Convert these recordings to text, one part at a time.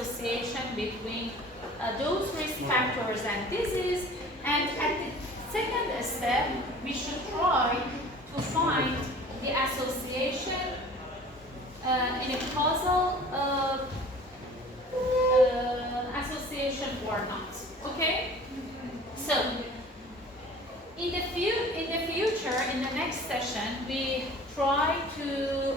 association between those risk factors and disease. And at the second step, we should try to find the association in a causal association or not. Okay? So, in the future, in the next session, we try to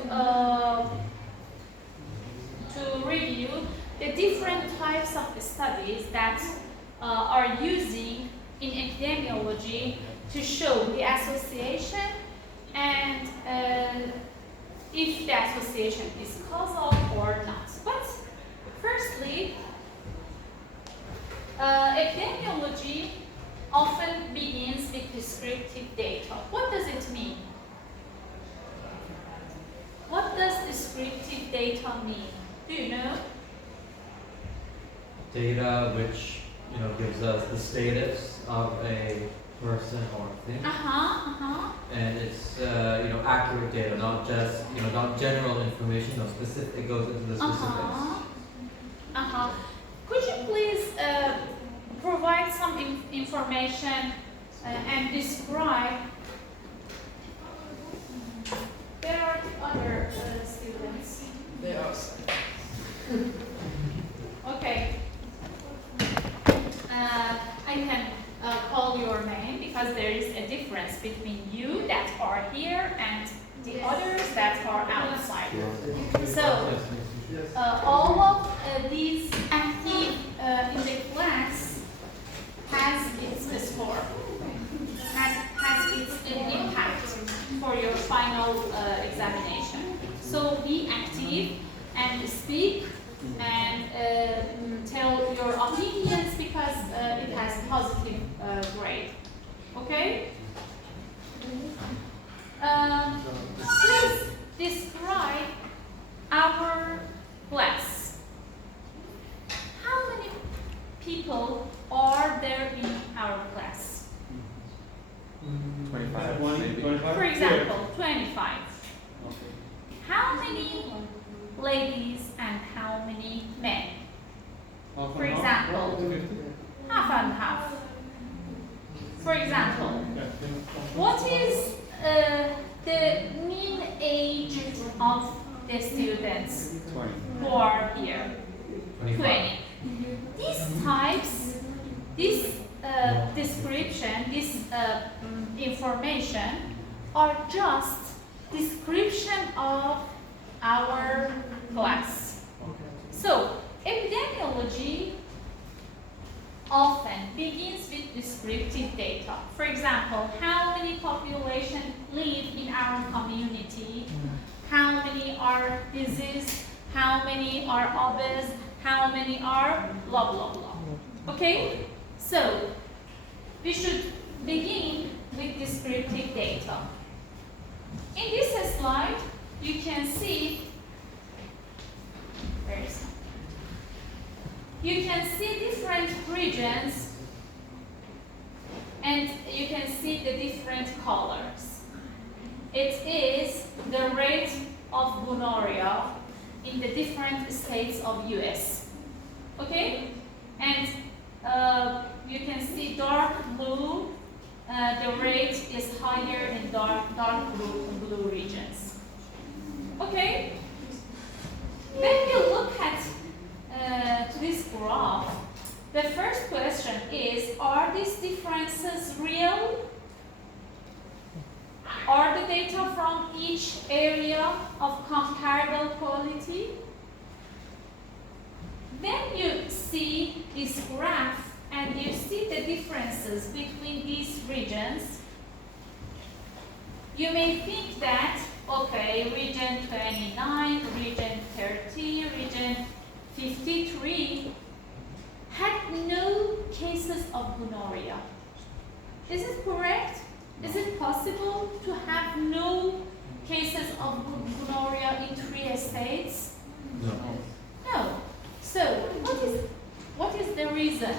review the different types of studies that are using in epidemiology to show the association and if the association is causal or not. But firstly, epidemiology often begins with descriptive data. What does it mean? What does descriptive data mean? Do you know? Data which gives us the status of a person or thing. And it's accurate data, not just not general information, no specific. It goes into the specifics. Could you please provide some information and describe? There are other students. They are. Okay. I can call your name because there is a difference between you that are here and the others that are outside. So, all of these active in the class has its score, has its impact for your final examination. So be active and speak and tell your opinions because it has positive grade. Okay? Please describe our class. How many people are there in our class? 25. For example, 25. How many ladies and how many men? For example, half and half. For example, what is the mean age of the students 20. who are here? 20. These types, this description, this information are just description of our class. So, epidemiology often begins with descriptive data. For example, how many population live in our community, how many are diseased, how many are obese, how many are blah blah blah. Okay? So, we should begin with descriptive data. In this slide, you can see different regions and you can see the different colors. It is the rate of gonorrhea in the different states of US. Okay? And you can see dark blue, the rate is higher in dark blue regions. Okay? When you look at this graph, the first question is, are these differences real? Are the data from each area of comparable quality? When you see this graph and you see the differences between these regions, you may think that, okay, region 29, region 30, region 53 had no cases of gonorrhea. Is it correct? Is it possible to have no cases of gonorrhea in 3 states? No. No. So, what is the reason?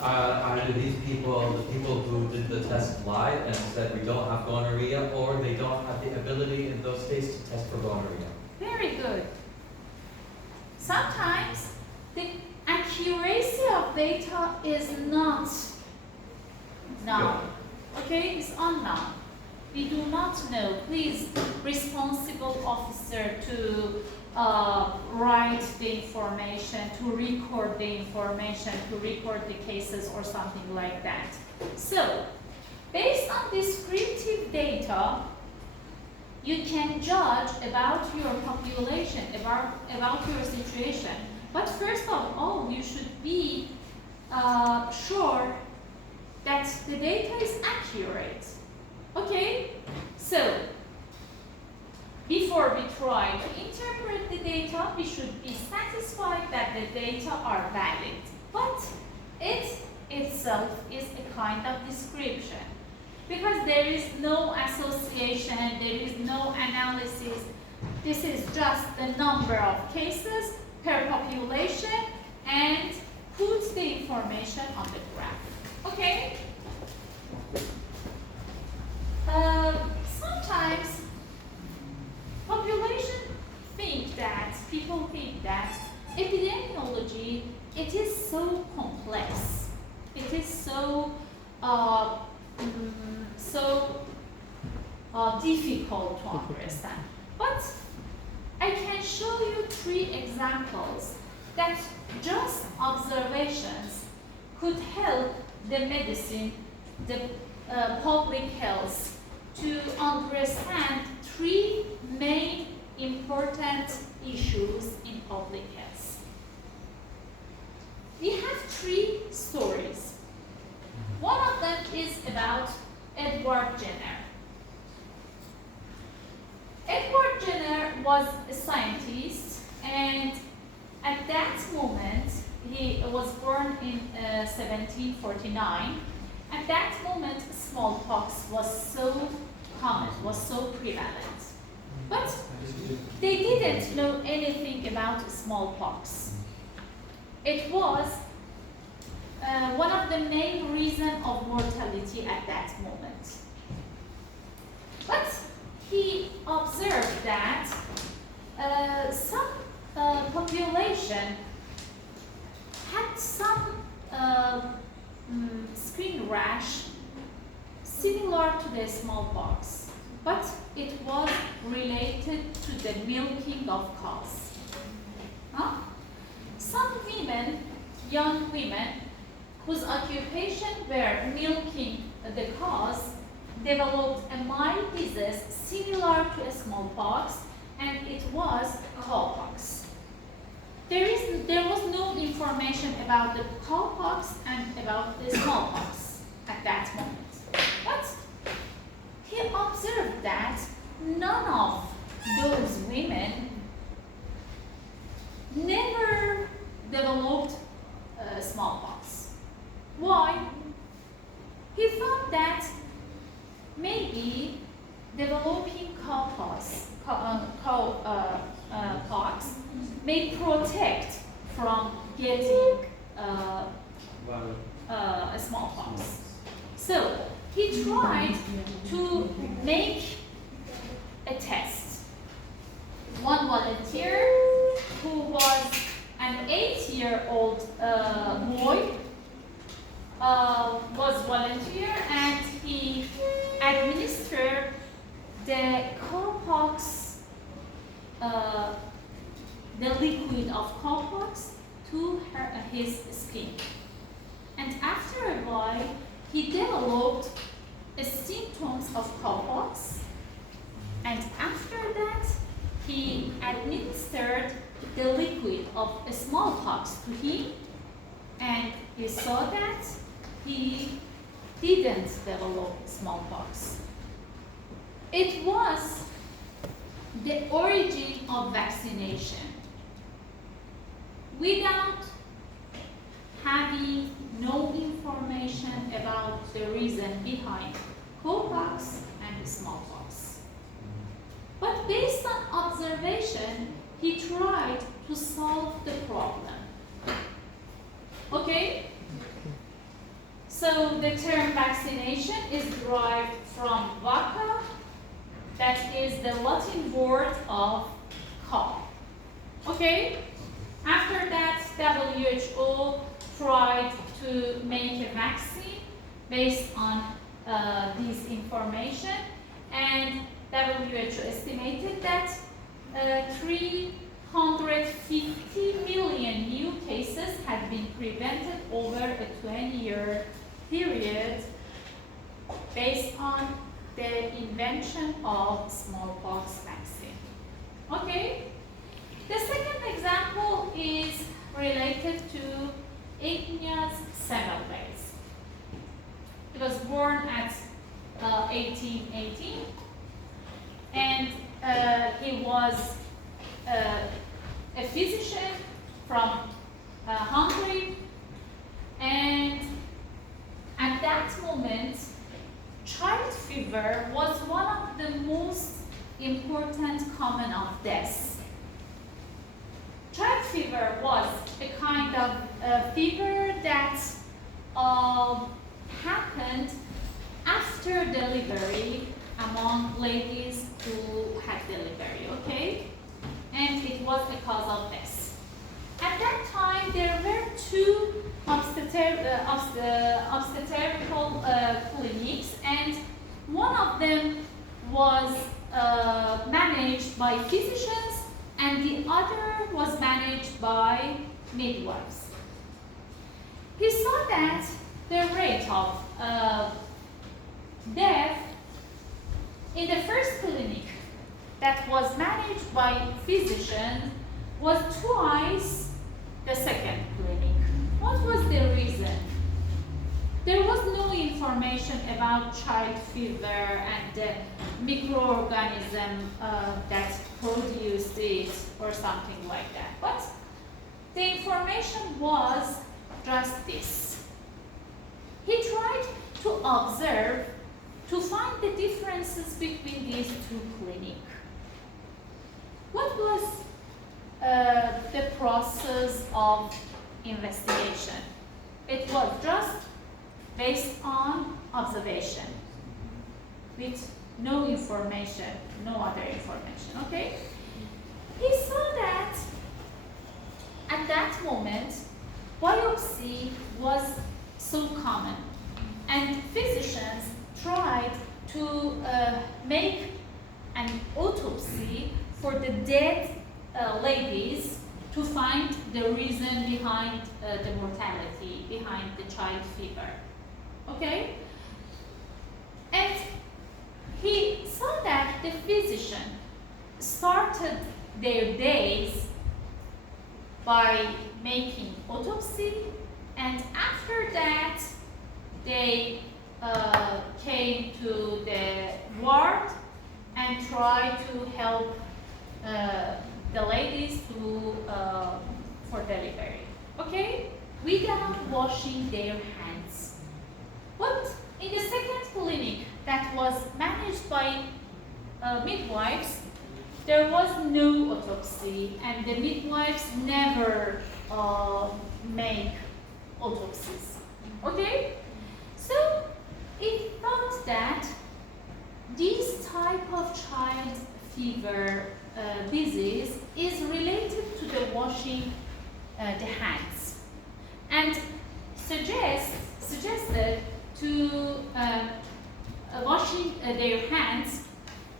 Either these people, the people who did the test lied and said we don't have gonorrhea, or they don't have the ability in those states to test for gonorrhea. Very good. Sometimes the of data is not known. Okay, it's unknown. We do not know. Please, responsible officer to write the information, to record the information, to record the cases or something like that. So, based on descriptive data, you can judge about your population, about your situation. But first of all, you should be sure that the data is accurate. Okay? So, before we try to interpret the data, we should be satisfied that the data are valid. But it itself is a kind of description. Because there is no association, there is no analysis. This is just the number of cases per population and put the information on the graph. Okay? Sometimes people think that epidemiology, it is so complex. It is so difficult to understand. But I can show you 3 examples that just observations could help the medicine, the public health, to understand 3 main important issues in public health. We have 3 stories. One of them is about Edward Jenner. Edward Jenner was a scientist, and at that moment, he was born in 1749. At that moment, smallpox was so common, was so prevalent. But they didn't know anything about smallpox. It was one of the main reasons of mortality at that moment. But he observed that some population had some skin rash similar to the smallpox, but it was related to the milking of cows. Some women, young women, whose occupation were milking the cows, developed a mild disease similar to a smallpox, and it was cowpox. There was no information about the cowpox and about the smallpox at that moment. But he observed that none of those women never developed smallpox. Why? He thought that maybe developing cowpox may protect from getting a smallpox. So he tried to make a test. One volunteer who was an 8-year-old boy was volunteer, and he administered the cowpox, the liquid of cowpox to his skin. And after a while, he developed symptoms of cowpox, and after that, he administered the liquid of smallpox to him, and he saw that he didn't develop smallpox. It was the origin of vaccination. Without having no information about the reason behind cowpox and smallpox. But based on observation, he tried to solve the problem. Okay? So the term vaccination is derived from vacca, that is the Latin word of cow. Okay? After that, WHO tried to make a vaccine based on this information, and WHO estimated that 350 million new cases had been prevented over a 20-year period based on the invention of smallpox vaccine. Okay? The second example is related to Ignaz Semmelweis. He was born at 1818, and he was a physician from Hungary, and at that moment, child fever was one of the most important common of deaths. Child fever was a kind of fever that happened after delivery among ladies who had delivery, okay? And it was a cause of death. At that time, there were two obstetrical clinics, and one of them was managed by physicians, and the other was managed by midwives. He saw that the rate of death in the first clinic that was managed by physicians was twice the second clinic. What was the reason? There was no information about child fever and the microorganism that produced it or something like that. But the information was just this. He tried to observe to find the differences between these two clinics. What was the process of investigation? It was just based on observation with no information, no other information, okay? He saw that at that moment, biopsy was so common, and physicians tried to make an autopsy for the dead ladies to find the reason behind the mortality, behind the child fever. Okay? And he saw that the physician started their days by making autopsy, and after that they came to the ward and tried to help the ladies to for delivery. Okay? Without washing their hands. But in the second clinic that was managed by midwives, there was no autopsy, and the midwives never make autopsies. Okay? So it thought that this type of child fever disease is related to the washing the hands, and suggested to washing their hands,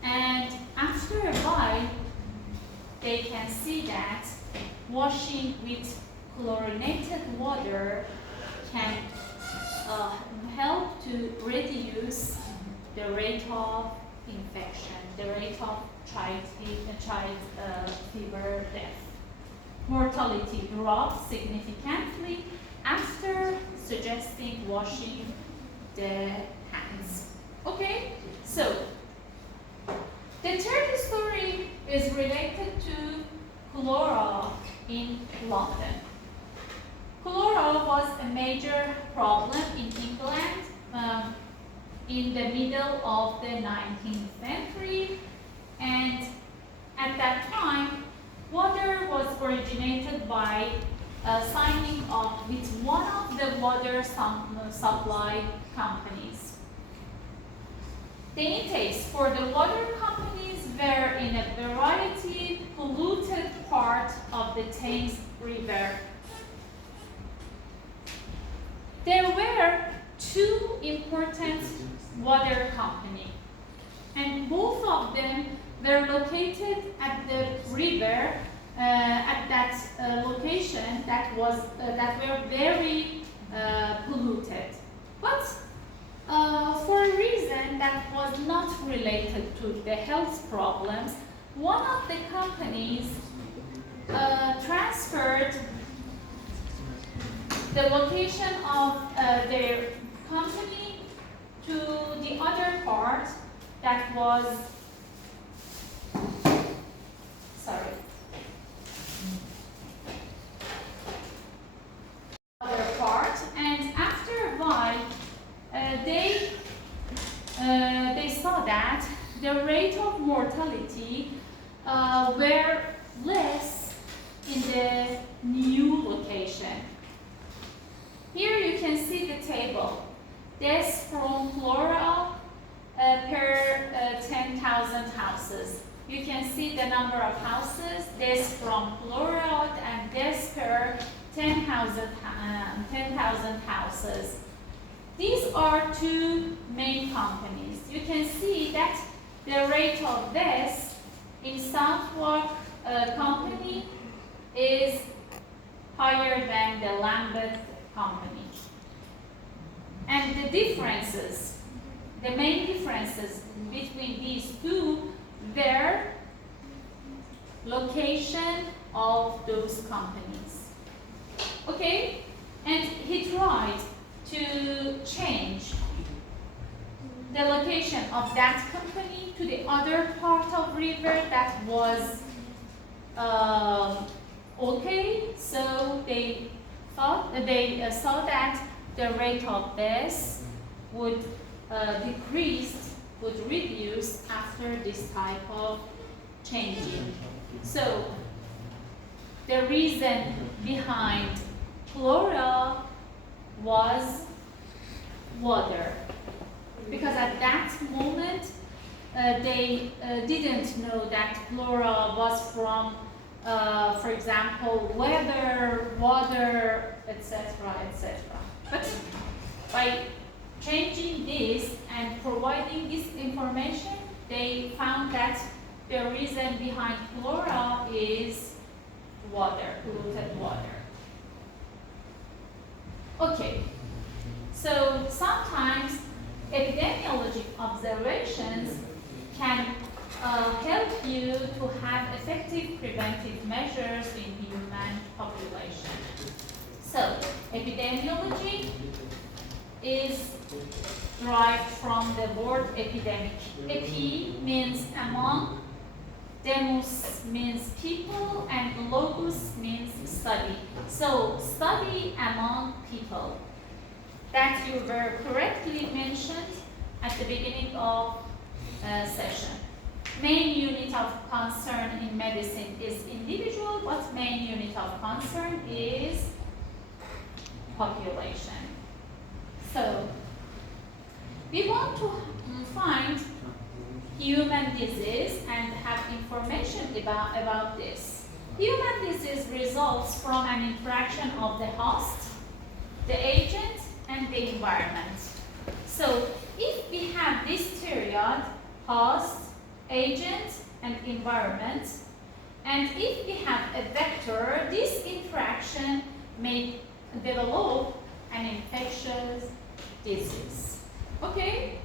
and after a while they can see that washing with chlorinated water can help to reduce the rate of infection, the rate of child fever death. Mortality dropped significantly after suggesting washing the hands. Okay, so the third story is related to cholera in London. Cholera was a major problem in England in the middle of the 19th century, and at that time, water was originated by signing up with one of the water supply companies. The intakes for the water companies were in a variety polluted part of the Thames River. there were two important water companies, and both of them were located at the river, at that location that were very polluted. But for a reason that was not related to the health problems, one of the companies transferred the location of their company to the other part that was, other part, and after a while they saw that the rate of mortality were less in the new location. Here you can see the table. Deaths from cholera per 10,000 houses. You can see the number of houses, deaths from cholera, and deaths per 10,000 houses. These are two main companies. You can see that the rate of deaths in Southwark company is higher than the Lambeth company. And the differences, the main differences between these two were location of those companies. Okay? And he tried to change the location of that company to the other part of river that was okay. So they thought they saw that the rate of death would reduce after this type of changing. So the reason behind cholera was water, because at that moment they didn't know that cholera was from, for example, weather, water, etc., etc. But by changing this and providing this information, they found that the reason behind cholera is water, polluted water. Okay, so sometimes epidemiologic observations can help you to have effective preventive measures in human population. So, epidemiology is derived from the word epidemic. Epi means among, demos means people, and logos means study. So, study among people. That you were correctly mentioned at the beginning of session. Main unit of concern in medicine is individual, but main unit of concern is population. So, we want to find human disease and have information about this. Human disease results from an interaction of the host, the agent, and the environment. So, if we have this period, host, agent, and environment, and if we have a vector, this interaction may develop an infectious disease. Okay?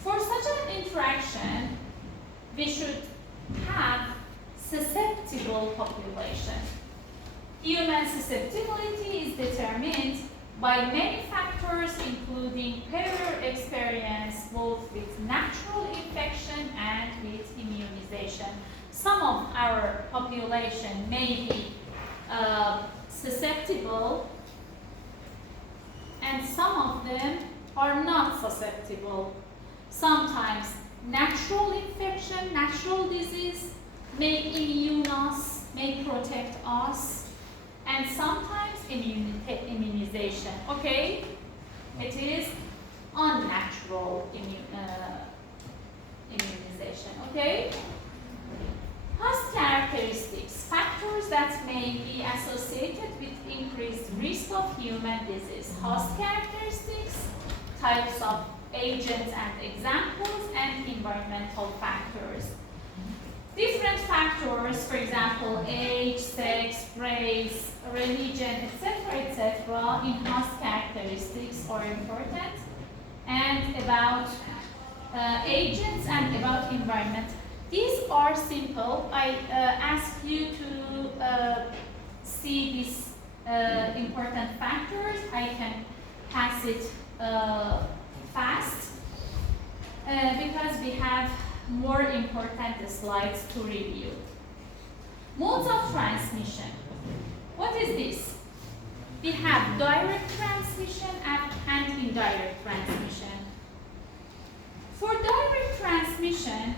For such an interaction, we should have susceptible population. Human susceptibility is determined by many factors, including prior experience both with natural infection and with immunization. Some of our population may be susceptible, and some of them are not susceptible. Sometimes natural infection, natural disease may immune us, may protect us, and sometimes immunization. Okay? It is unnatural immunization. Okay? Host characteristics, factors that may be associated with increased risk of human disease. Host characteristics, types of agents and examples, and environmental factors. Different factors, for example, age, sex, race, religion, etc., in host characteristics are important. And about agents and about environment. These are simple. I ask you to see these important factors. I can pass it fast because we have more important slides to review. Modes of transmission. What is this? We have direct transmission and indirect transmission. For direct transmission,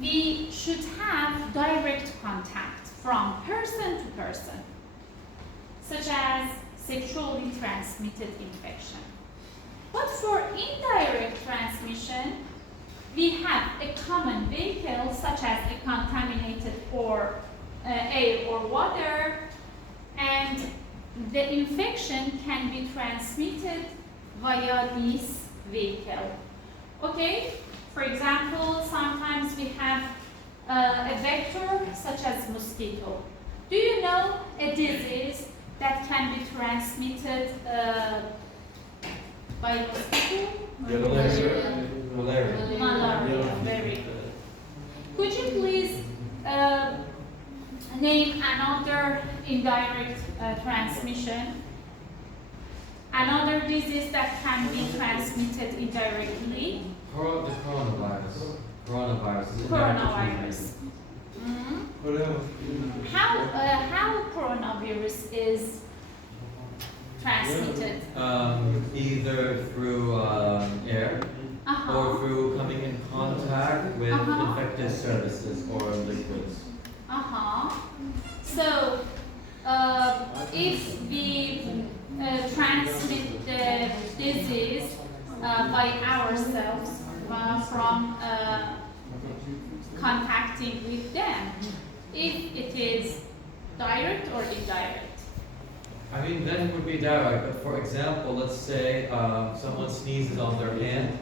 we should have direct contact from person to person, such as sexually transmitted infection. But for indirect transmission, we have a common vehicle, such as a contaminated or air or water, and the infection can be transmitted via this vehicle. Okay? For example, sometimes we have a vector such as mosquito. Do you know a disease that can be transmitted by mosquito? Malaria. Malaria. Very good. Could you please name another indirect transmission? Another disease that can be transmitted indirectly? The coronavirus. Coronavirus. How coronavirus is transmitted? Either through air or through coming in contact with infected surfaces or liquids. So, if we transmit the disease by ourselves from contacting with them, if it is direct or indirect? I mean, then it would be direct, but for example, let's say someone sneezes on their hand,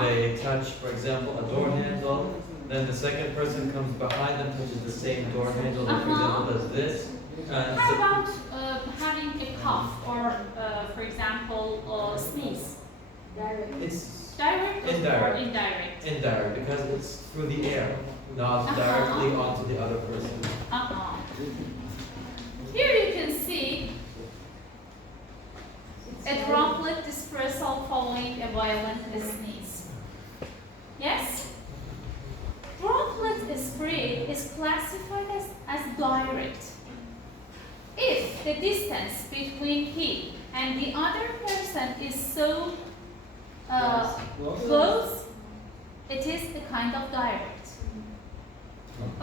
they touch, for example, a door handle, then the second person comes behind them, touches the same door handle, and for example, does this. How about having a cough or, for example, sneeze? It's direct indirect. or indirect? Indirect, because it's through the air, not directly onto the other person. Here you can see a droplet dispersal following a violent sneeze. Yes? Droplet spread is classified as direct if the distance between him and the other person is so close, it is a kind of direct.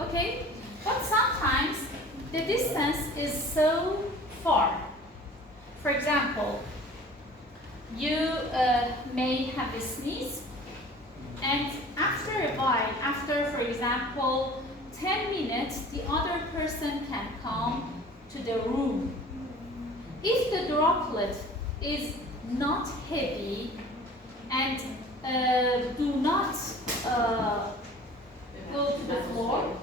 Okay? But sometimes the distance is so far. For example, you may have a sneeze, and after a while, after, for example, 10 minutes, the other person can come to the room. If the droplet is not heavy and do not go to the floor,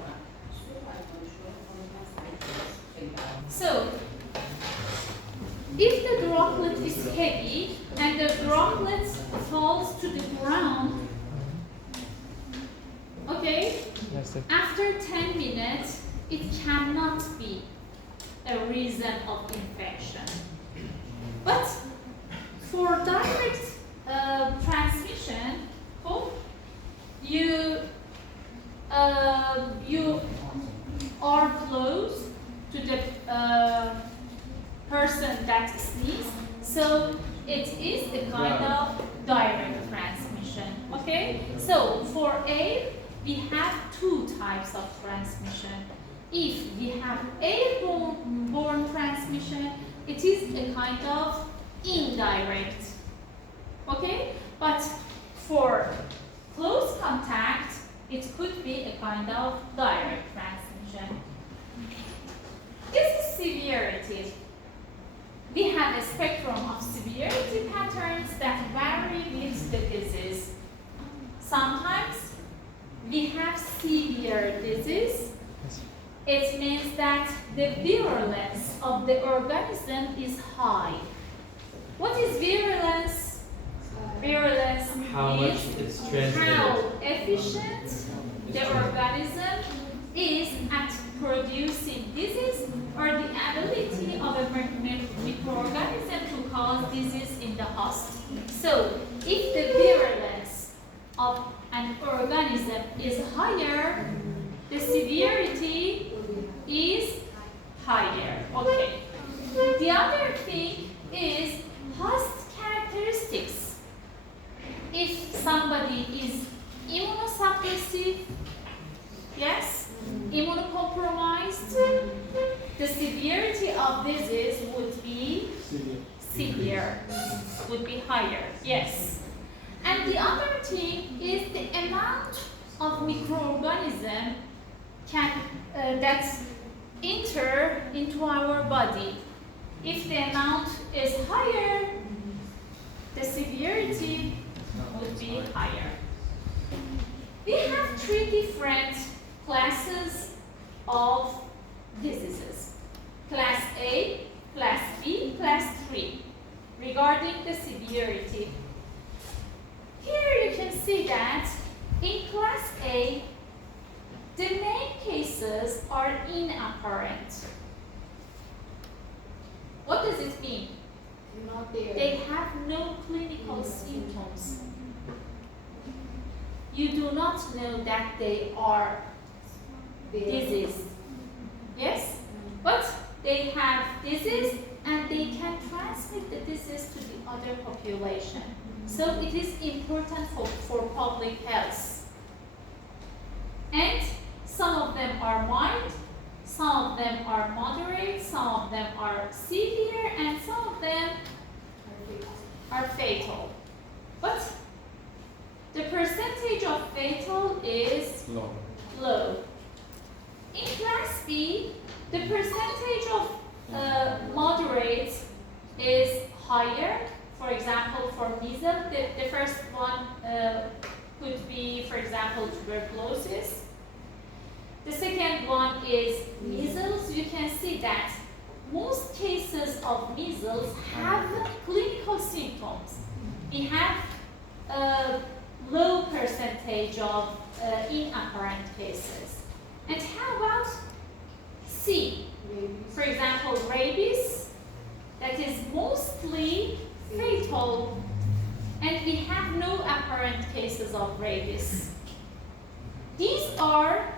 so if the droplet is heavy and the droplet falls to the ground, okay, after 10 minutes, it cannot be a reason of infection. But for direct transmission, you are close to the person that sneezes, so it is a kind of direct transmission. Okay, so for air, we have two types of transmission. If we have airborne transmission, it is a kind of indirect. Okay, but for close contact, it could be a kind of direct transmission. This is severity. We have a spectrum of severity patterns that vary with the disease. Sometimes we have severe disease. It means that the virulence of the organism is high. What is virulence? Virulence How much is it's transmitted. how efficient the organism is at producing disease, or the ability of a microorganism to cause disease in the host. So, if the virulence of an organism is higher, the severity is higher. Okay. The other thing is host characteristics. If somebody is immunosuppressive, yes, immunocompromised, the severity of disease would be severe, would be higher, yes. And the other thing is the amount of microorganism that enter into our body. If the amount is higher, the severity would be higher. We have three different classes of diseases. Class A, Class B, Class 3, regarding the severity. Here you can see that in Class A, the main cases are inapparent. What does it mean? Not there. They have no clinical symptoms. You do not know that they are disease. Yes? But they have disease and they can transmit the disease to the other population. So it is important for public health. And some of them are mild, some of them are moderate, some of them are severe, and some of them are fatal. But the percentage of fatal is low. In Class B, the percentage of moderate is higher. For example, for measles, the first one could be, for example, tuberculosis. The second one is measles. You can see that most cases of measles have clinical symptoms. We have a low percentage of inapparent cases. And how about C? For example, rabies, that is mostly fatal, and we have no apparent cases of rabies. These are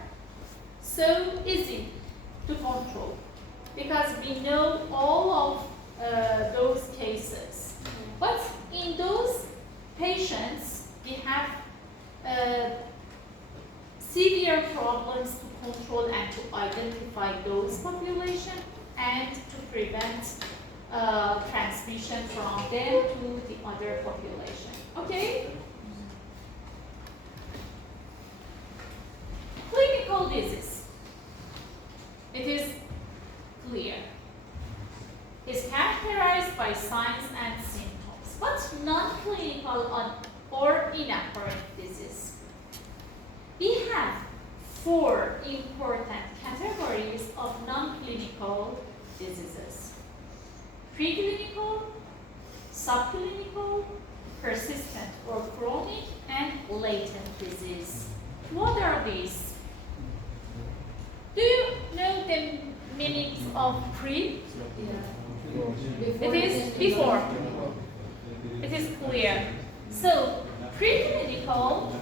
so easy to control because we know all of those cases. But in those patients, we have severe problems to control and to identify those populations and to prevent transmission from them to the other population. Okay? Clinical disease. It is clear. It's characterized by signs and symptoms, but non-clinical or inapparent disease. We have 4 important categories of non-clinical diseases: preclinical, subclinical, persistent or chronic, and latent disease. What are these? Do you know the meanings of pre? It is before. It is clear. So, preclinical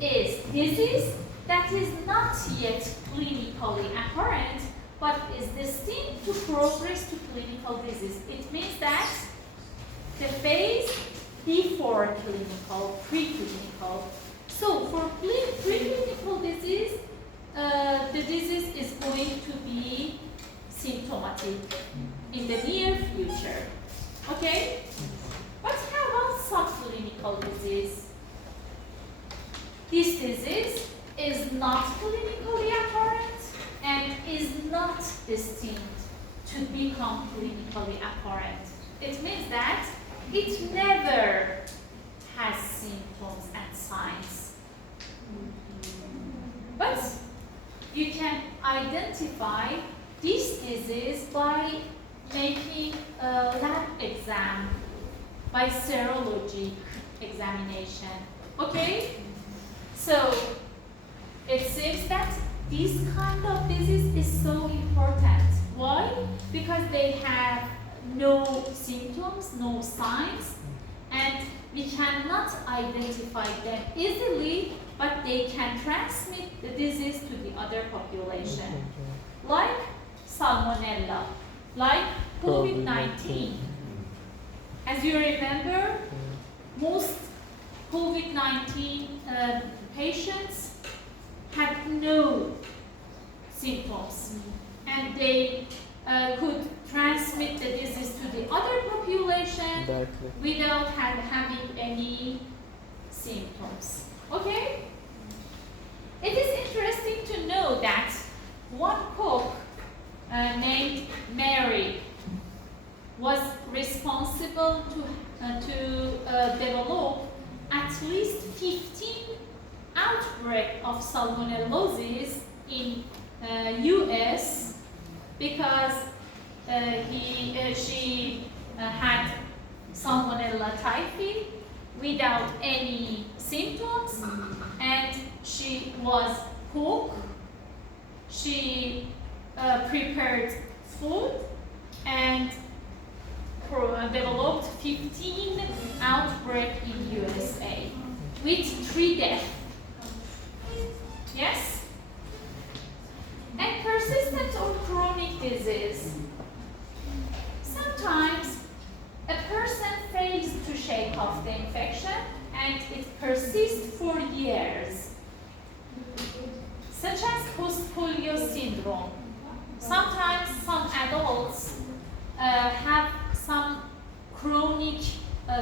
is disease that is not yet clinically apparent, but is destined to progress to clinical disease. It means that the phase before clinical, preclinical. So for preclinical disease, the disease is going to be symptomatic in the near future. Okay? But how about subclinical disease? This disease is not clinically apparent and is not destined to become clinically apparent. It means that it never has symptoms and signs. But you can identify this disease by making a lab exam, by serologic examination. Okay? So it seems that this kind of disease is so important. Why? Because they have no symptoms, no signs, and we cannot identify them easily, but they can transmit the disease to the other population, like salmonella, like COVID-19. As you remember, most COVID-19 patients had no symptoms, and they could transmit the disease to the other population without having any symptoms. Okay? It is interesting to know that one cook named Mary was responsible to develop at least 15 outbreaks of salmonellosis in US because she had salmonella typhi without any symptoms, and she was cook. She prepared food and developed 15 outbreaks in USA with 3 deaths. Yes? And persistent or chronic disease. Sometimes a person fails to shake off the infection and it persists for years, such as post-polio syndrome. Sometimes some adults have some chronic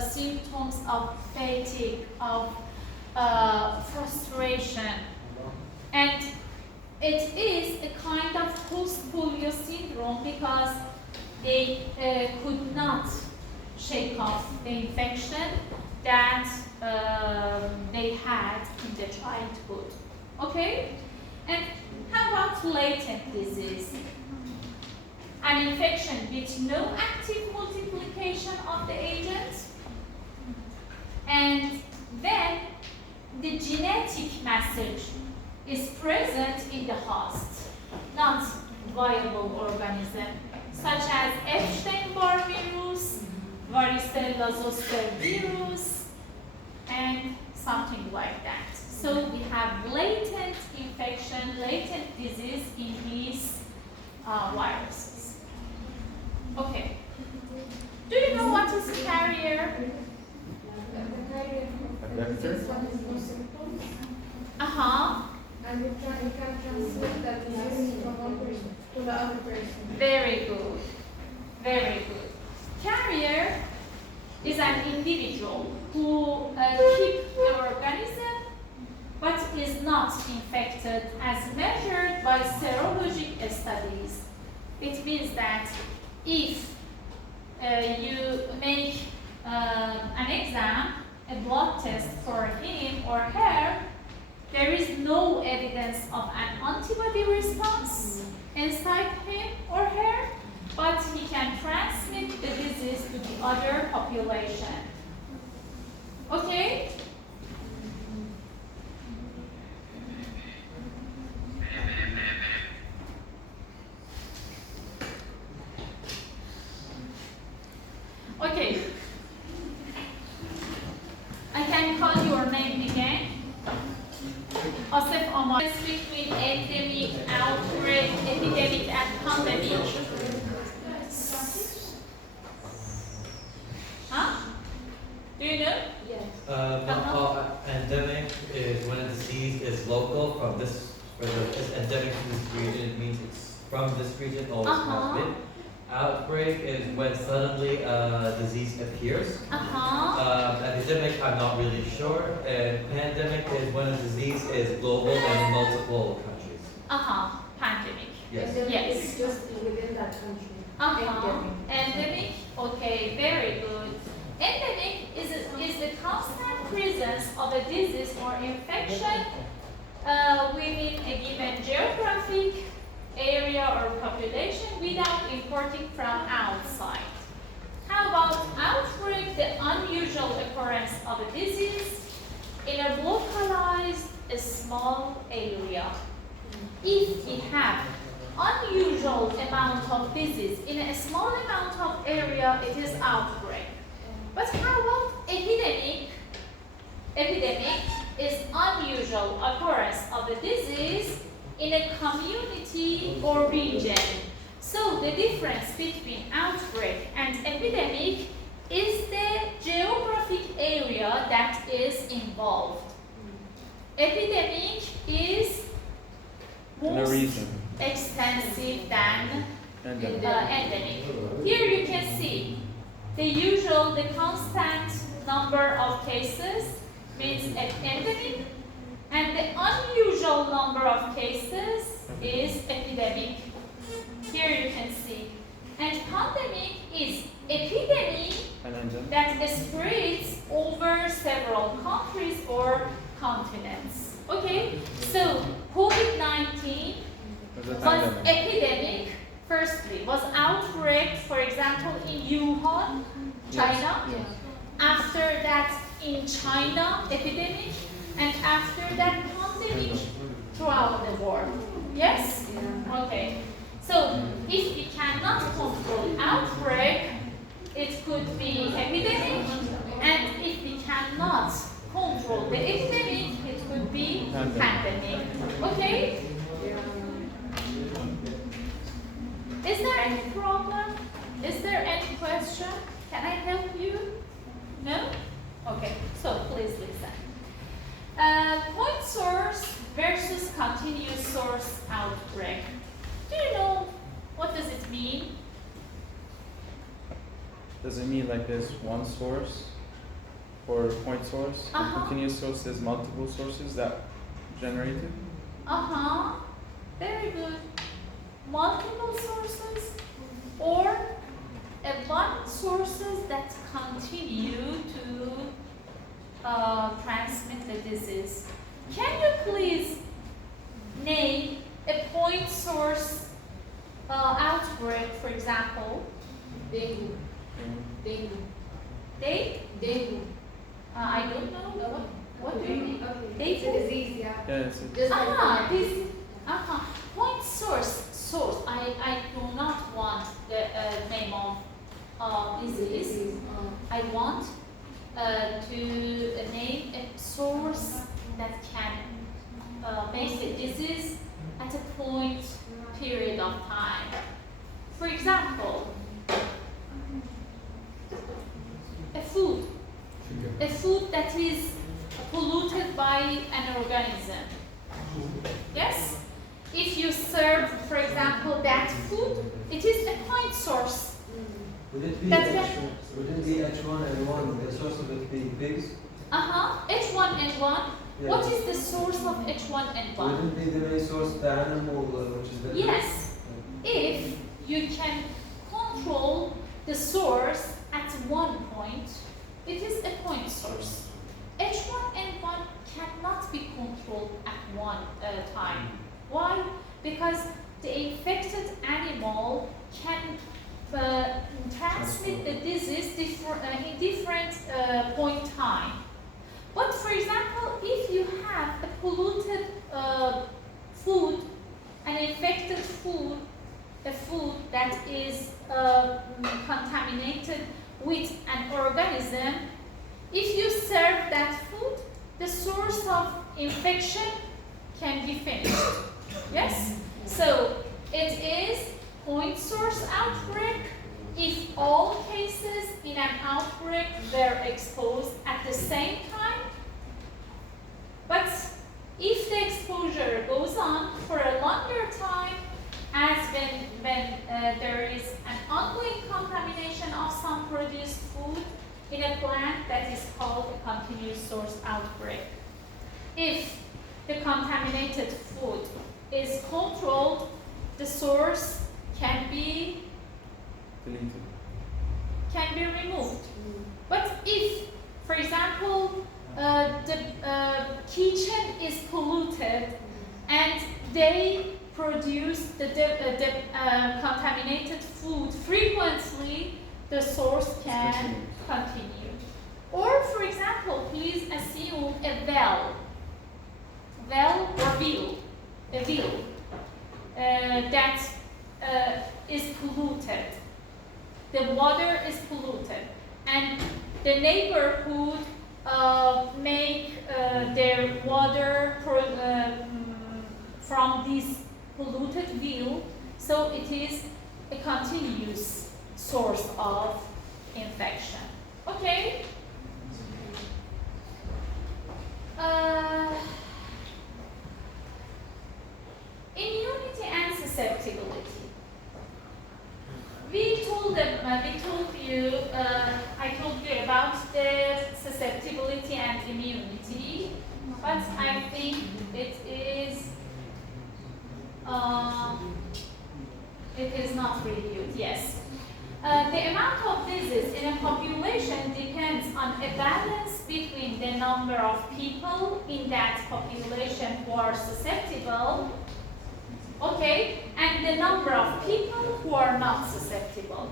symptoms of fatigue, of frustration, and it is a kind of post-polio syndrome because they could not shake off the infection that they had in the childhood. Okay? And how about latent disease? An infection with no active multiplication of the agent, and then the genetic message is present in the host, not viable organism, such as Epstein-Barr virus, varicella zoster virus, and something like that. So we have latent infection, latent disease in these viruses. Okay. Do you know what is carrier? And you can transmit that disease from one person to the other person. Very good. Very good. Carrier is an individual who keeps the organism but is not infected as measured by serologic studies. It means that if you make an exam, a blood test for him or her, there is no evidence of an antibody response inside him or her, but he can transmit the disease to the other population. Okay? Okay. I can call your name again. Asif Amar. Between endemic, outbreak, epidemic, and pandemic. Huh? Do you know? Yes. Endemic is when a disease is local from this, it's endemic to this region, it means it's from this region, always has been. Outbreak is when suddenly a disease appears. Epidemic, I'm not really sure. And pandemic is when a disease is global and in multiple countries. Pandemic. Yes. Endemic Yes. is just within that country. Endemic. Okay, very good. Endemic is the constant presence of a disease or infection within a given geographic area or population without importing from outside. How about outbreak? The unusual occurrence of a disease in a localized, a small area. If we have unusual amount of disease in a small amount of area, it is outbreak. But how about epidemic? Epidemic is unusual occurrence of a disease in a community or region. So the difference between outbreak and epidemic is the geographic area that is involved. Epidemic is more extensive than endemic. Here you can see the constant number of cases means endemic, and the unusual number of cases is epidemic. Here you can see. And pandemic is epidemic that spreads over several countries or continents. Okay, so COVID-19 was epidemic. Firstly, was outbreak, for example, in Wuhan, China. Yes. After that, in China, epidemic, and after that, pandemic throughout the world. Yes? Okay. So, if we cannot control outbreak, it could be epidemic, and if we cannot control the epidemic, it could be pandemic. Okay? Is there any problem? Is there any question? Can I help you? No? Okay, so please listen. Point source versus continuous source outbreak. Do you know what does it mean? Does it mean like there's one source or point source? And continuous source is multiple sources that generated? Very good. Multiple sources or one sources that continue to transmit the disease. Can you please name a point source outbreak, for example? Dengue. I don't know. What do you mean? Okay. It's a disease, yeah. Yeah, it's Just like This. Point source. I do not want the name of disease. I want to name a source that can make the disease at a point period of time. For example, a food that is polluted by an organism. Yes? If you serve, for example, that food, it is a point source. Would it be H1N1, the source of it be pigs? H1N1. Yes. What is the source of H1N1? Wouldn't be the main source the animal, which is the Yes. If you can control the source at one point, it is a point source. H1N1 cannot be controlled at one time. Why? Because the infected animal can transmit the disease in different point time. But for example, if you have a polluted food, an infected food, a food that is contaminated with an organism, if you serve that food, the source of infection can be finished. Yes? So it is point source outbreak if all cases in an outbreak were exposed at the same time. But if the exposure goes on for a longer time, as when there is an ongoing contamination of some produced food in a plant, that is called a continuous source outbreak. If the contaminated food is controlled, the source can be Deleted. Can be removed. But if, for example, the kitchen is polluted and they produce the contaminated food frequently, the source can continue. Or, for example, please assume a well or wheel, a wheel that is polluted. The water is polluted, and the neighborhood make their water from this polluted wheel, so it is a continuous source of infection. Okay? Immunity and susceptibility. I told you about the susceptibility and immunity, but I think it is not reviewed. Yes. The amount of disease in a population depends on a balance between the number of people in that population who are susceptible, okay, and the number of people who are not susceptible.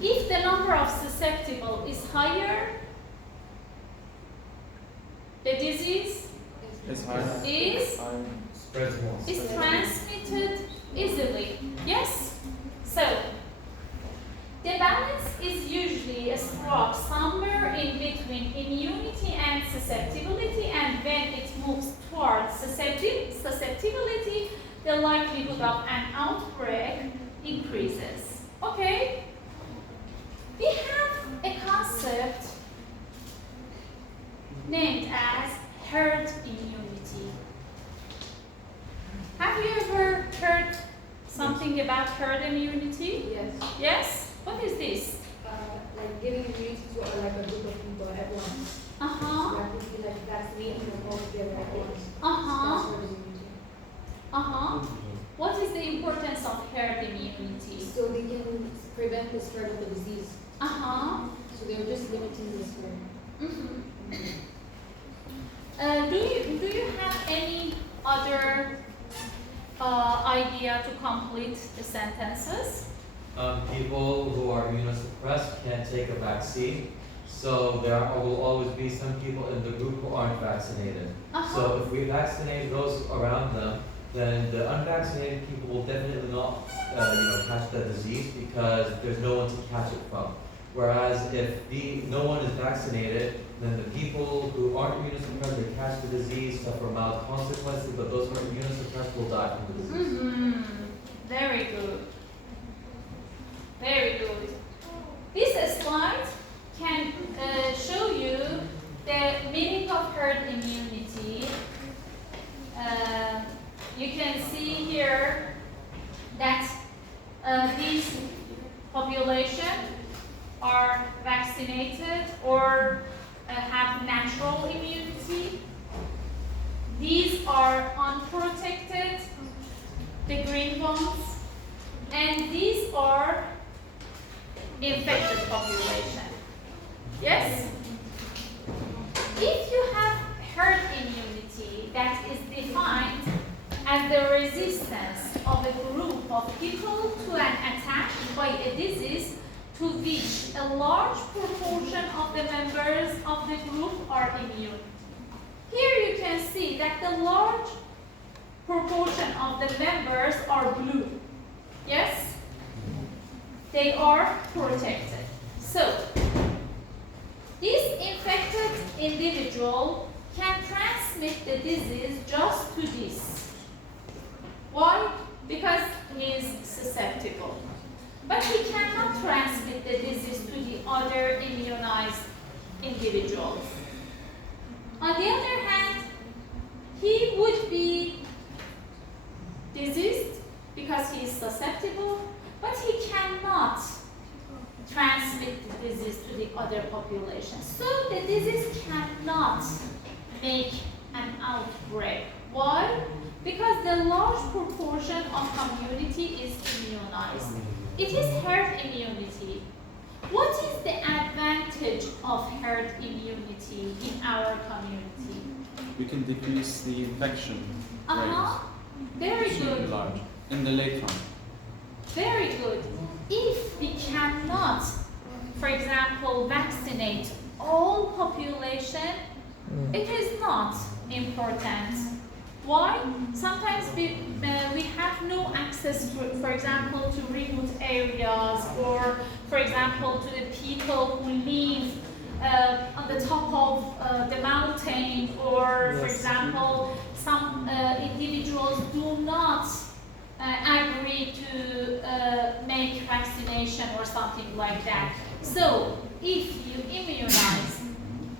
If the number of susceptible is higher, the disease It's Spreads more. is transmitted easily. Yes? So, the balance is usually struck somewhere in between immunity and susceptibility, and when it moves towards susceptibility, the likelihood of an outbreak increases. Okay? We have a concept named as herd immunity. Have you ever heard something about herd immunity? Yes. Yes? What is this? Like giving immunity to like a group of people at once. Uh-huh. Like would be like vaccinating them all together at once. Uh-huh. That's herd immunity. Uh-huh. What is the importance of herd immunity? So they can prevent the spread of the disease. Uh-huh. So they're just limiting the spread. Mm-hmm. Do you have any other idea to complete the sentences? People who are immunosuppressed can't take a vaccine, so there will always be some people in the group who aren't vaccinated. So if we vaccinate those around them, then the unvaccinated people will definitely not catch the disease because there's no one to catch it from. Whereas if no one is vaccinated, then the people who aren't immunosuppressed, they catch the disease, suffer mild consequences, but those who are immunosuppressed will die from the disease. Mm-hmm. Very good. Very good. This slide can show you the meaning of herd immunity. You can see here that these population are vaccinated or have natural immunity. These are unprotected, the green ones, and these are infected population. Yes? If you have herd immunity that is defined as the resistance of a group of people to an attack by a disease to which a large proportion of the members of the group are immune. Here you can see that the large proportion of the members are blue. Yes? They are protected. So, this infected individual can transmit the disease just to this. Why? Because he is susceptible. But he cannot transmit the disease to the other immunized individuals. On the other hand, he would be diseased because he is susceptible, but he cannot transmit the disease to the other population. So the disease cannot make an outbreak. Why? Because the large proportion of community is immunized. it is herd immunity. What is the advantage of herd immunity in our community? We can decrease the infection rate. Very Should good. be large in the late run. Very good. If we cannot, for example, vaccinate all population, it is not important. Why? Sometimes we have no access, for example, to remote areas, or, for example, to the people who live on the top of the mountain, or, for example, some individuals do not agree to make vaccination or something like that. So, if you immunize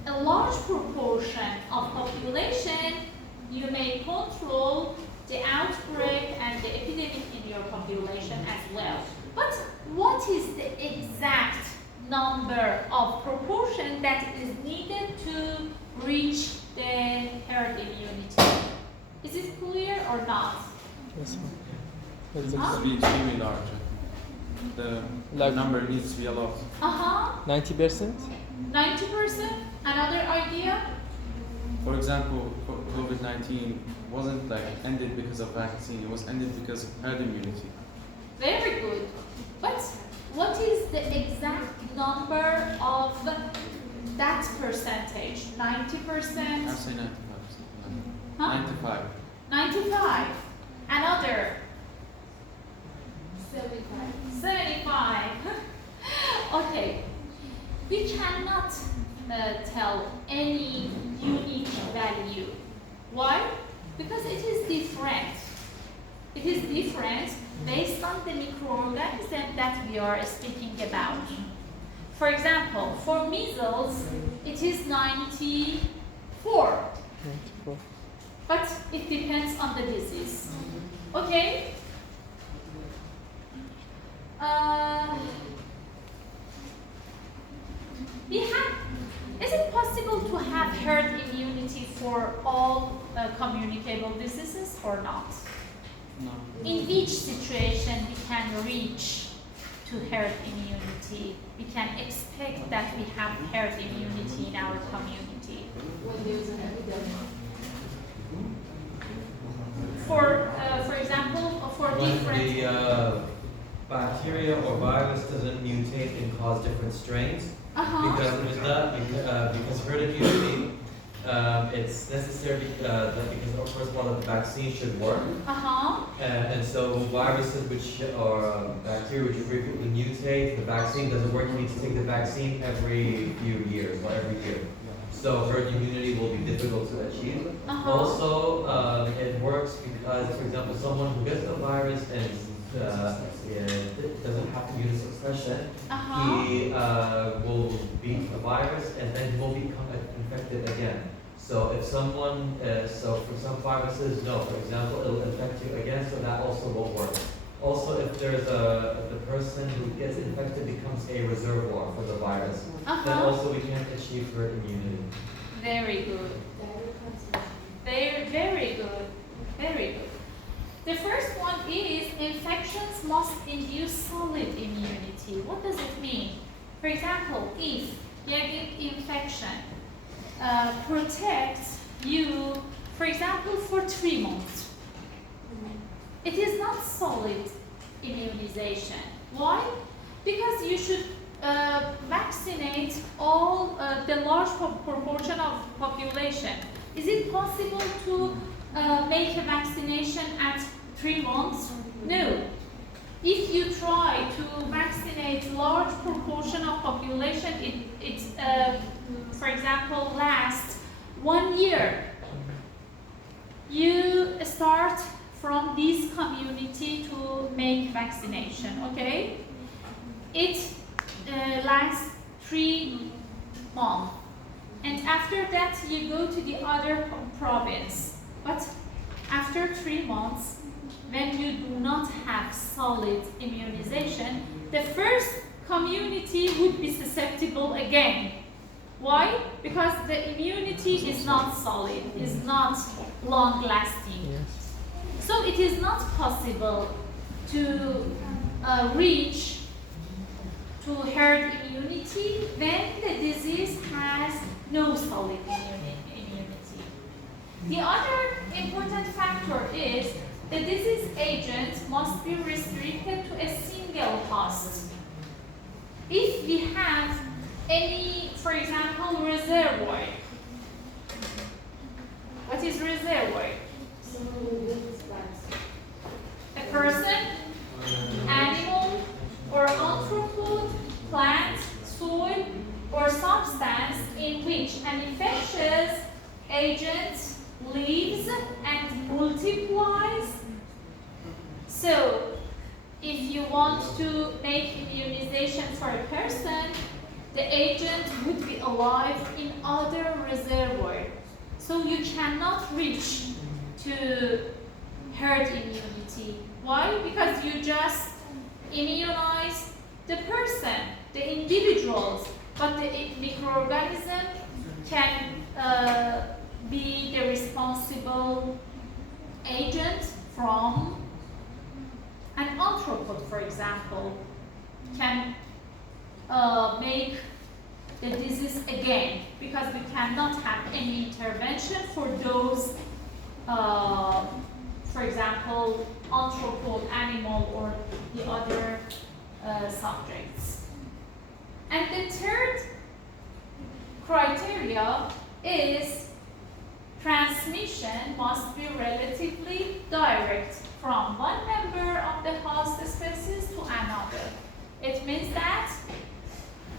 a large proportion of population, you may control the outbreak and the epidemic in your population as well. But what is the exact number of proportion that is needed to reach the herd immunity? Is it clear or not? Yes, ma'am. It needs to be extremely large. The number needs to be a lot. 90%? 90%? Another idea? For example, COVID-19 wasn't like ended because of vaccine, it was ended because of herd immunity. Very good. But what is the exact number of that percentage? 90%? I'd say 95%. 95. 95. Another? 75. 75. Okay. We cannot tell any unique value. Why? Because it is different. It is different based on the microorganism that we are speaking about. For example, for measles, it is 94. 94. But it depends on the disease. Okay? Is it possible to have herd immunity for all communicable diseases or not? No. In which situation we can reach to herd immunity? We can expect that we have herd immunity in our community. When there is an epidemic. For example, for When different. the bacteria or virus doesn't mutate and cause different strains. Because it is not because herd immunity, it's necessary that because first of all the vaccine should work, and so viruses which or bacteria which frequently mutate, the vaccine doesn't work. You need to take the vaccine every few years or every year. So herd immunity will be difficult to achieve. Also, it works because, for example, someone who gets the virus and doesn't have immunosuppression, he will beat the virus and then he will become infected again. So if someone, so for some viruses, no, for example, it'll infect you again, so that also won't work. Also, if there's if the person who gets infected becomes a reservoir for the virus, then also we can't achieve herd immunity. Very good. Very good. Very good. The first one is infections must induce solid immunity. What does it mean? For example, if getting infection protects you, for example, for 3 months, it is not solid immunization. Why? Because you should vaccinate all the large proportion of population. Is it possible to make a vaccination at 3 months? No. If you try to vaccinate large proportion of population, it for example, lasts 1 year. You start from this community to make vaccination, okay? It lasts 3 months. And after that, you go to the other province. But after 3 months, when you do not have solid immunization, the first community would be susceptible again. Why? Because the immunity is not solid, is not long-lasting. Yes. So it is not possible to reach to herd immunity when the disease has no solid immunity. The other important factor is the disease agent must be restricted to a single host. If we have any, for example, reservoir. What is reservoir? A person, animal, or arthropod, plant, soil, or substance in which an infectious agent lives and multiplies. So, if you want to make immunization for a person, the agent would be alive in other reservoir. So you cannot reach to herd immunity. Why? Because you just immunize the person, the individuals, but the microorganism can be the responsible agent from an arthropod, for example, can make the disease again, because we cannot have any intervention for those, for example, arthropod, animal, or the other subjects. And the third criteria is transmission must be relatively direct from one member of the host species to another. It means that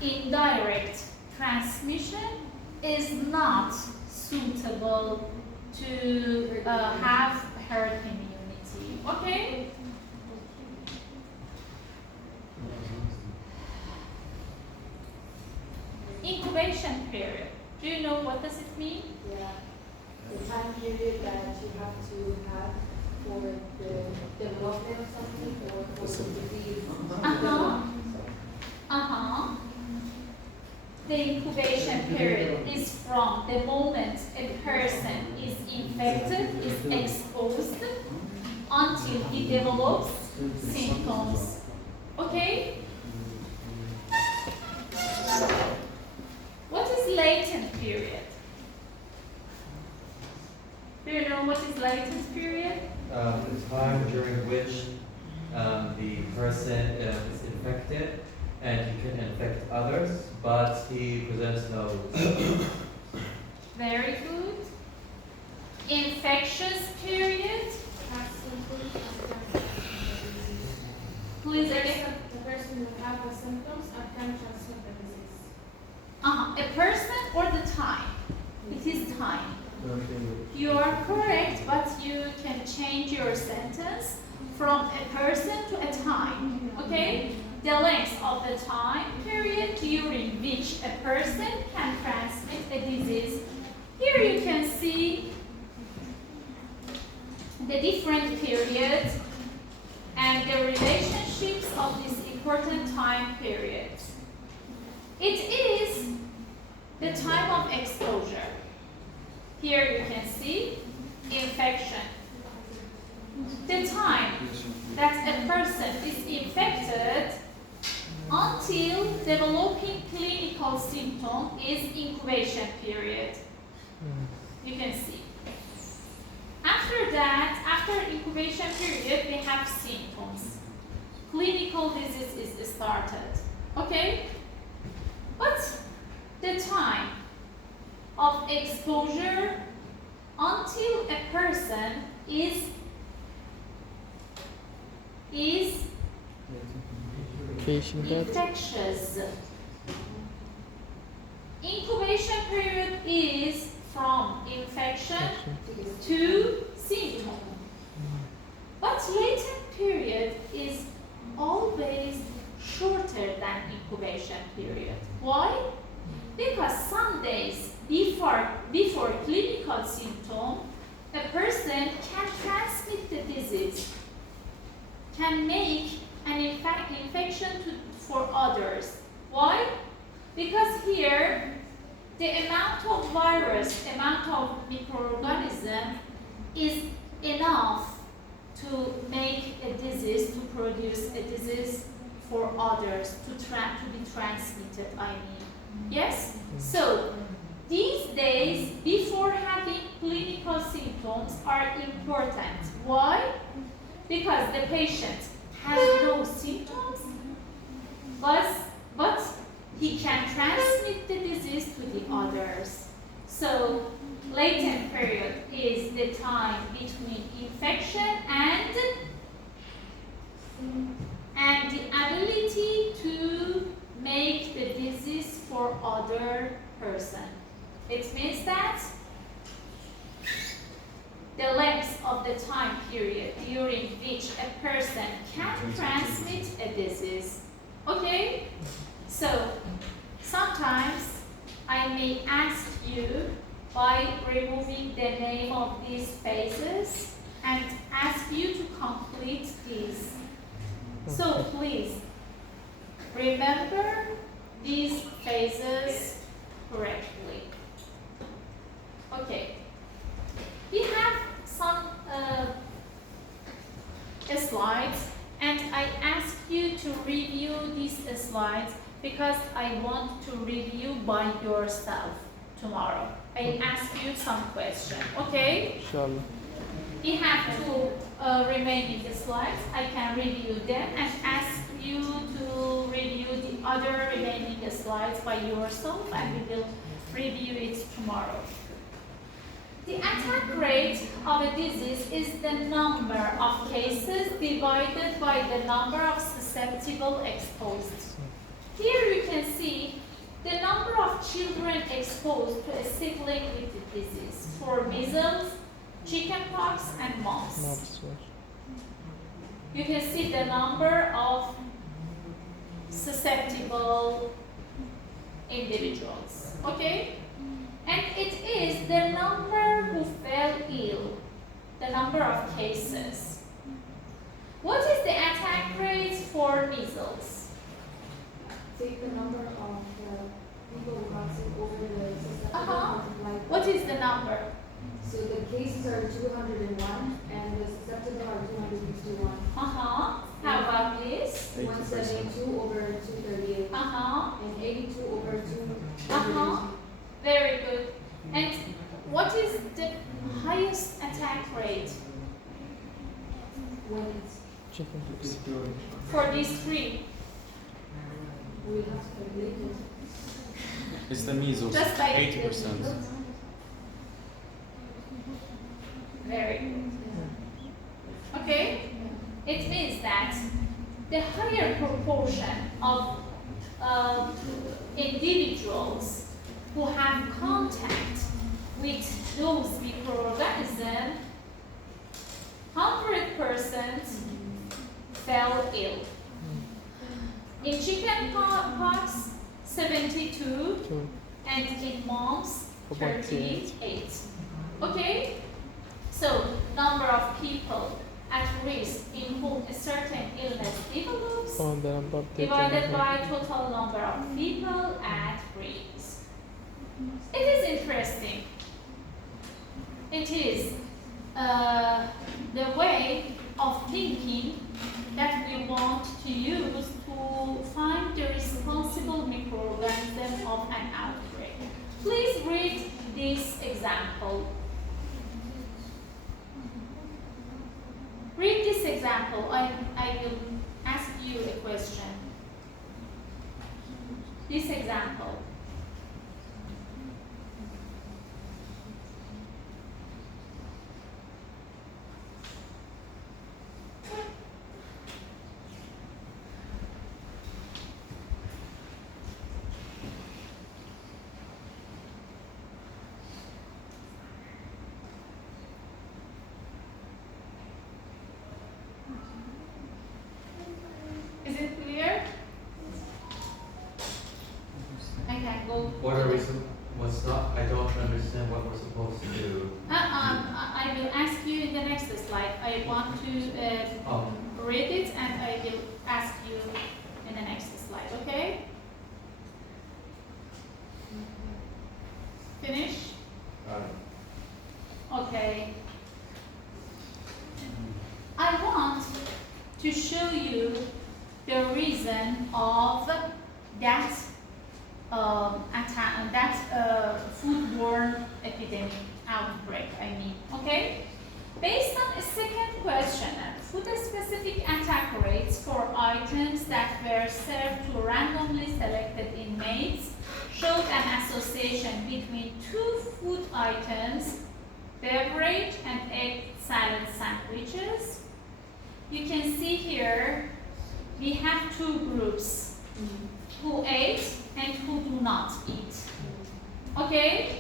indirect transmission is not suitable to have herd immunity. Okay? Incubation period. Do you know what does it mean? Yeah. The time period that you have to have for the development of something or for the disease. The incubation period is from the moment a person is infected, is exposed, until he develops symptoms. Okay? What is latent period? Do you know what is latent period? The time during which the person is infected and he can infect others, but he presents no symptoms. Very good. Infectious period. Please again. The person will have the symptoms and can transmit the disease. A person or the time? It is time. You are correct, but you can change your sentence from a person to a time. Okay? The length of the time period during which a person can transmit a disease. Here you can see the different periods and the relationships of these important time periods. It is the time of exposure. Here you can see infection. The time that a person is infected until developing clinical symptom is incubation period. You can see. After that, after incubation period, we have symptoms. Clinical disease is started. Okay? But the time of exposure until a person is infectious. Incubation period is from infection to symptom. But latent period is always shorter than incubation period. Why? Because some days before clinical symptom, a person can transmit the disease, can make an infection for others. Why? Because here, the amount of virus, amount of microorganism is enough to make a disease, to produce a disease for others, to be transmitted, I mean. Yes? So, these days, before having clinical symptoms are important. Why? Because the patient has no symptoms, but he can transmit the disease to the others. So, latent period is the time between infection and the ability to make the disease for other person. It means that the length of the time period during which a person can transmit a disease. Okay? So, sometimes I may ask you by removing the name of these phases and ask you to complete these. So please, remember these phases correctly. Okay. We have some slides, and I ask you to review these slides because I want to review by yourself tomorrow. I ask you some questions, okay? Inshallah. We have two remaining slides. I can review them and ask you to review the other remaining slides by yourself, and we will review it tomorrow. The attack rate of a disease is the number of cases divided by the number of susceptible exposed. Here you can see the number of children exposed to a sibling with the disease for measles, chickenpox, and mumps. You can see the number of susceptible individuals, okay? And it is the number who fell ill, the number of cases. What is the attack rate for measles? Take the number of people who got sick over the susceptible multiplied. What is the number? So the cases are 201 and the susceptible are 261. How about this? 172 over 238. And 82 over 2. Very good. And what is the highest attack rate When it's, Chickenpox. for these three? we have to calculate it. It's the measles, Just like 80%. Very good. Okay? It means that the higher proportion of individuals who have contact with those microorganisms, 100% fell ill. In chickenpox, 72, Two. and in mumps, 38. 38. Okay? So, number of people at risk in whom a certain illness develops On the number of divided by total number of people at risk. It is interesting. It is the way of thinking that we want to use to find the responsible microorganism of an outbreak. Please read this example. Read this example. I will ask you a question. This example. Is it clear? I can go. What are we, what's not, I don't understand what we're supposed to do. I will ask you in the next slide. I want to read it and I will ask you in the next slide, okay? Finish? Okay. I to show you the reason of that foodborne epidemic outbreak. Okay? Based on a second questionnaire, food-specific attack rates for items that were served to randomly selected inmates showed an association between two food items, beverage and egg salad sandwiches. You can see here we have two groups, who ate and who do not eat. Okay?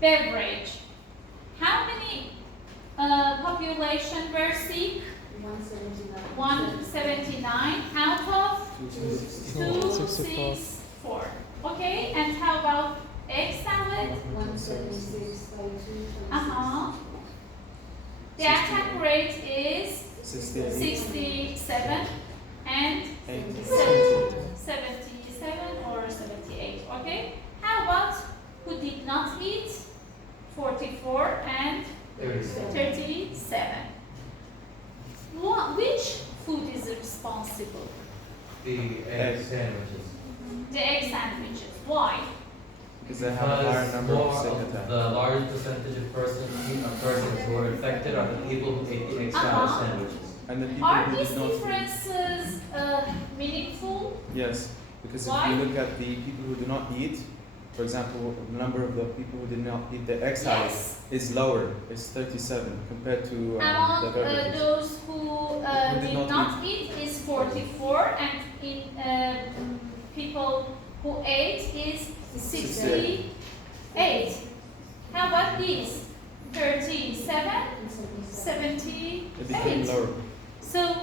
Beverage. How many population were sick? 179. 179 out of 264. Okay, and how about egg salad? 176 by 2. The attack rate is 68. 67 and 8. 77 or 78. Okay, how about who did not eat? 44 and 37. Which food is responsible? The egg sandwiches. The egg sandwiches. Why? Because they have a higher number of sick attacks. The largest percentage of persons who are infected are the people who ate the egg salad sandwiches. And the people Are who these did not eat. differences meaningful? Yes, because if Why? you look at the people who do not eat, for example, the number of the people who did not eat the egg salad Yes. is lower. It's 37 compared to the Among beverages. those who did not not eat is 44, and in people who ate is 68. How about these? 37, It became 78. lower. So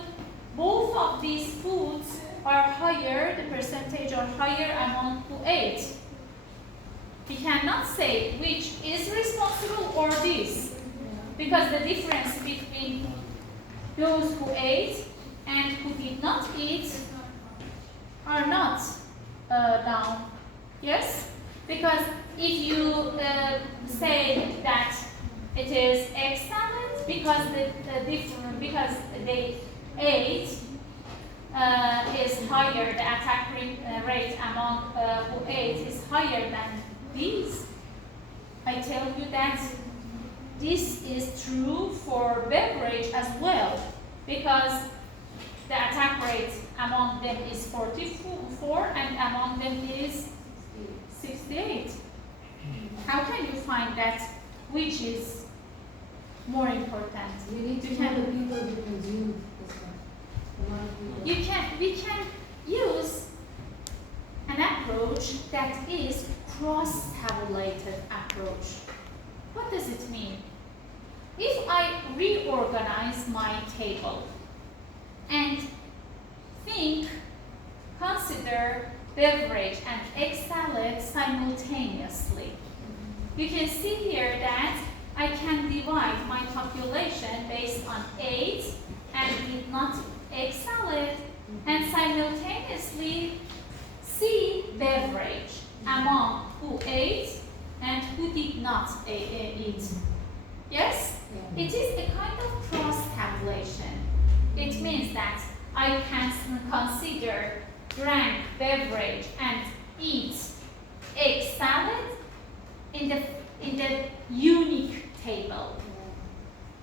both of these foods are higher, the percentage are higher among who ate. We cannot say which is responsible or this, because the difference between those who ate and who did not eat are not down. Yes? Because if you say that it is egg salad because because they ate is higher, the attack rate among who ate is higher than these, I tell you that this is true for beverage as well, because the attack rate among them is 44 and among them is 68. How can you find that which is more important? You need to know the people who consume this one. We can use an approach that is cross-tabulated approach. What does it mean? If I reorganize my table and consider beverage and egg salad simultaneously, you can see here that I can divide my population based on ate and did not egg salad, and simultaneously see beverage among who ate and who did not eat. Yes? It is a kind of cross-tabulation. It means that I can consider drink beverage and eat egg salad in the unique table.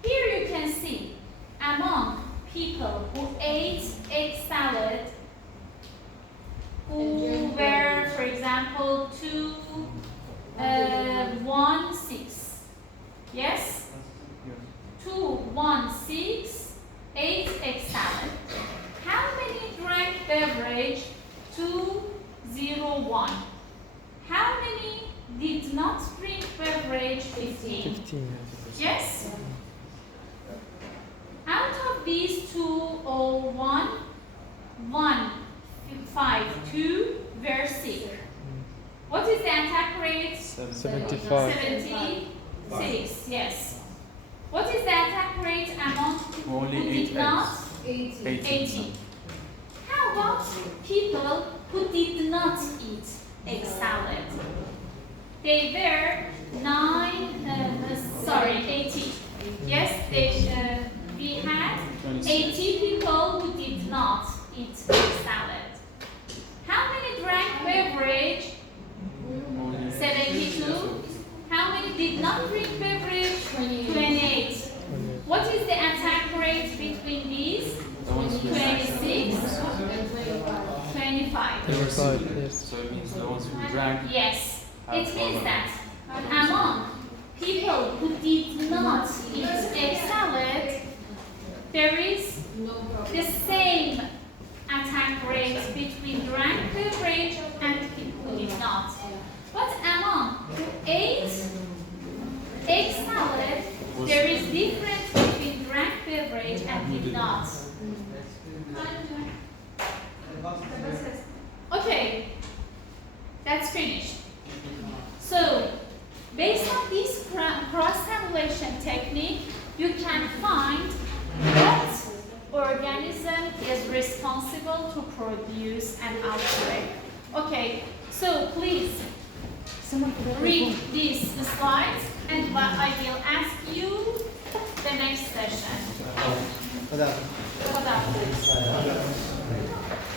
Here you can see among people who ate egg salad, who were, for example, 216. Yes? 216 ate egg salad. How many drank beverage? 201. How many did not drink beverage? 15. 15. Yes? Out of these 201, 152 were sick. What is the attack rate? 75. 76, yes. What is the attack rate among Who only who ate did not? 80. 80. How about people who did not eat egg salad? They were 80. Yes, we had 80 Five, super. yes. So it means the ones who drank. Yes, have it means more. that among people who did not eat egg salad, there is No problem. the same attack rate between drank beverage and people who did not. But among who ate egg salad, there is difference between drank beverage and did not. Okay, that's finished. So, based on this cross-tabulation technique, you can find what organism is responsible to produce an outbreak. Okay, so please read these slides and I will ask you the next session. Madam. What about this?